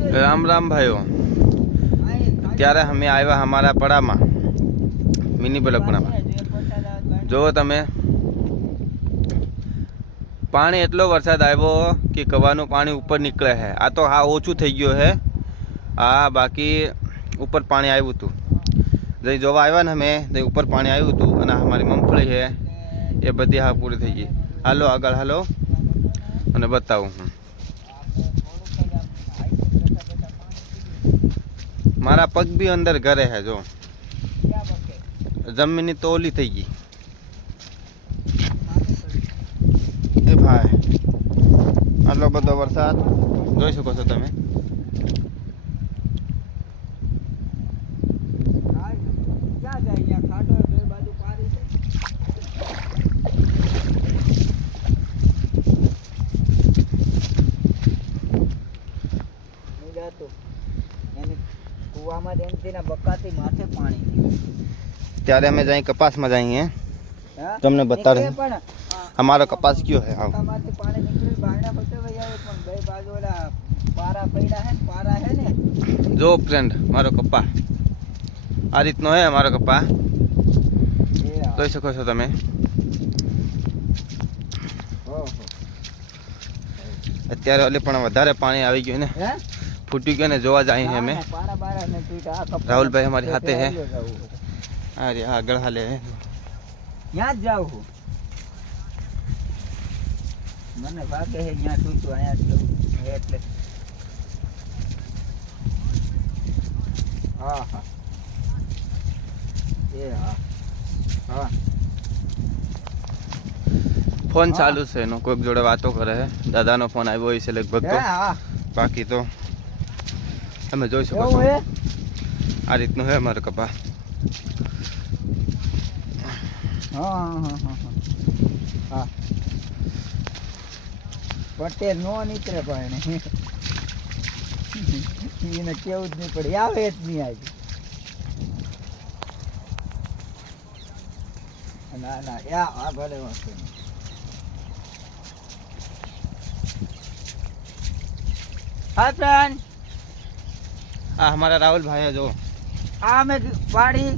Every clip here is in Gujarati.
રામ રામ ભાઈઓ. ત્યારે અમે આવ્યા અમારા પડામાં? મિની બલકપણામાં જુઓ તમે, પાણી એટલો વરસાદ આવ્યો કે કવાનું પાણી ઉપર નીકળે છે આ તો હા ઓછું થઈ ગયું છે આ બાકી ઉપર પાણી આવ્યું હતું. જઈ જોવા આવ્યા ને અમે જઈ ઉપર પાણી આવ્યું હતું અને અમારી મગફળી છે એ બધી હા પૂરી થઈ ગઈ. હાલો આગળ, હાલો. અને બતાવું હું. મારા પગ બી અંદર ઘરે હે, જો. જમીનની તો ઓલી થઈ ગઈ. એ ભાઈ, આટલો બધો વરસાદ જોઈ શકો છો તમે? એમથી બક્કાથી માથે પાણી ત્યારે અમે જઈ કપાસમાં જઈએ? તમને બતાડે. અમારો કપાસ કયો હે આવ. પાણી નીકળે બારણા પતે ભાઈ આવે પણ બે બાજુ ઓલા પારા પડ્યા હે પારા હે ને. જો ફ્રેન્ડ મારો કપા. આ રીતનો હે મારો કપા. જોઈ શકો છો તમે. અત્યારે ઓલે પણ વધારે પાણી આવી ગયું ને. હે? ફૂટી ગયો ને જોવા જાય છે અમે રાહુલભાઈ અમારી હાથે હે. અરે જાવું. આગળ હાલે હે. ત્યાં જ જાઉં મને ભાગે હે ત્યાં તૂટ્યું અહીંયા જવું એટલે હા હા એ હા હા ફોન ચાલુ છે એનો કોઈક જોડે વાતો કરે છે દાદાનો ફોન આવ્યો હોય છે લગભગ તો બાકી તો તમે જોઈ શકો છો આ રીતનું હે અમારો કપા. હા હા હા હા. હા. પટેલ નો નીકળે પણ એને. કેવું જ નહીં પડે. આવે જ નહીં આજે. ના ના યા આ ભલે વાંધો નહીં. હા ફ્રેન્ડ. આ અમારા રાહુલભાઈ હે જો આ મેં પાડી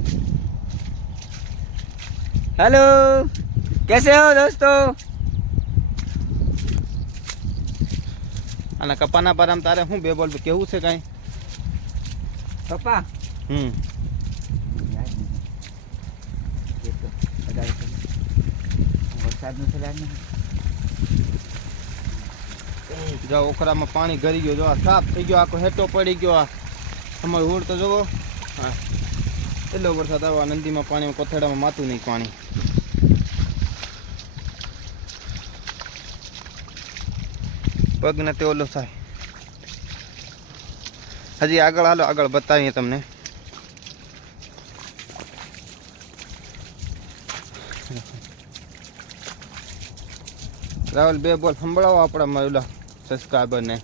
हेलो कैसे हो दोस्तों અને કપાના બારામાં તારે શું બે બોલ કેવું છે કાંઈ પપ્પા હમ વરસાદનું છે લાગે જો ઓખરામાં પાણી ગરી ગયો જો આ સાફ થઈ ગયો આખો હેટો પડી ગયો આ અમારું હોડ તો જોવો. હા. એટલો વરસાદ આવ્યો નદીમાં પાણી કોથળામાં માતું નહીં પાણી. પગ ને તે ઓલો થાય. હજી આગળ હાલો, આગળ બતાવીએ તમને. રાહુલ, બે બોલ, સંભળાવો આપણા ઓલા સબસ્ક્રાઈબર ને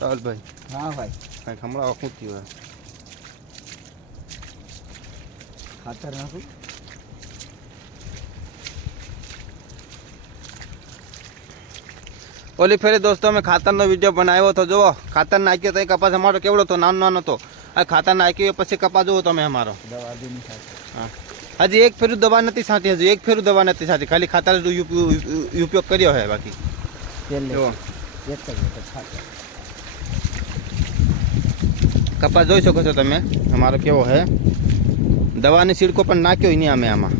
રાહુલભાઈ હા ભાઈ. કાંઈક હમણાં શું થયું હોય ખાતર નાખું. ઓલી ફેરી દોસ્તો અમે ખાતરનો વીડિયો બનાવ્યો તો જુઓ. ખાતર નાખ્યો તો એ કપાસ અમારો કેવડો હતો નાનો નાનો હતો. આ ખાતર નાખ્યું પછી કપાસ જુઓ તમે અમારો. હજી એક ફેરું દવા નથી છાંટી હજી એક ફેરું દવા નથી છાંટી. ખાલી ખાતર ઉપયોગ કર્યો હે બાકી છેલ્લે જુઓ એક જ વખત ખાતર કપાસ જોઈ શકો છો તમે. અમારો કેવો છે દવાની છીડકો પણ નાખ્યો નહીં અમે આમાં.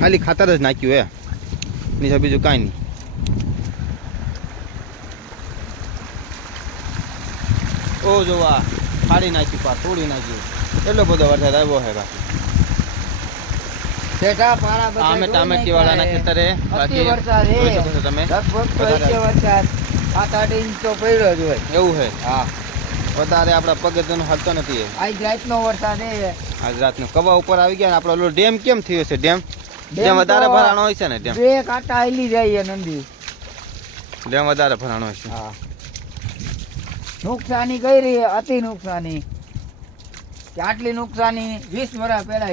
ખાલી ખાતર જ નાખ્યું હે. નીચે બીજું કાંઈ નહીં. ઓ જોવા ફાડી નાખ્યું પા તોડી નાખ્યું. એટલો બધો વરસાદ આવ્યો છે બાકી. સેટા પારા બધા આમે ધોઈ ટામેકી વાળાના નાખ્યા ખેતરે હે. બાકી અતિ વરસાદ હે. જોઈ શકો છો તમે. લગભગ તો વધારે. હશે વરસાદ. સાત આઠ ઇંચ તો પડ્યો જ હોય. એવું છે હા. વધારે આપણા પગે હાલતો નથી આજ રાતનો વરસાદ એ. આજ રાતનો. કવા ઉપર આવી ગયા ને આપણો ઓલો ડેમ કેમ થયો છે ડેમ? ડેમ વધારે ભરાણો હોય છે ને ડેમ? બે કાંટા હાલી જાય નંદી. ડેમ વધારે ભરાણો છે. હા. નુકસાની કઈ રહી અતિ નુકસાની. આટલી નુકસાની વીસ વર્ષ પહેલા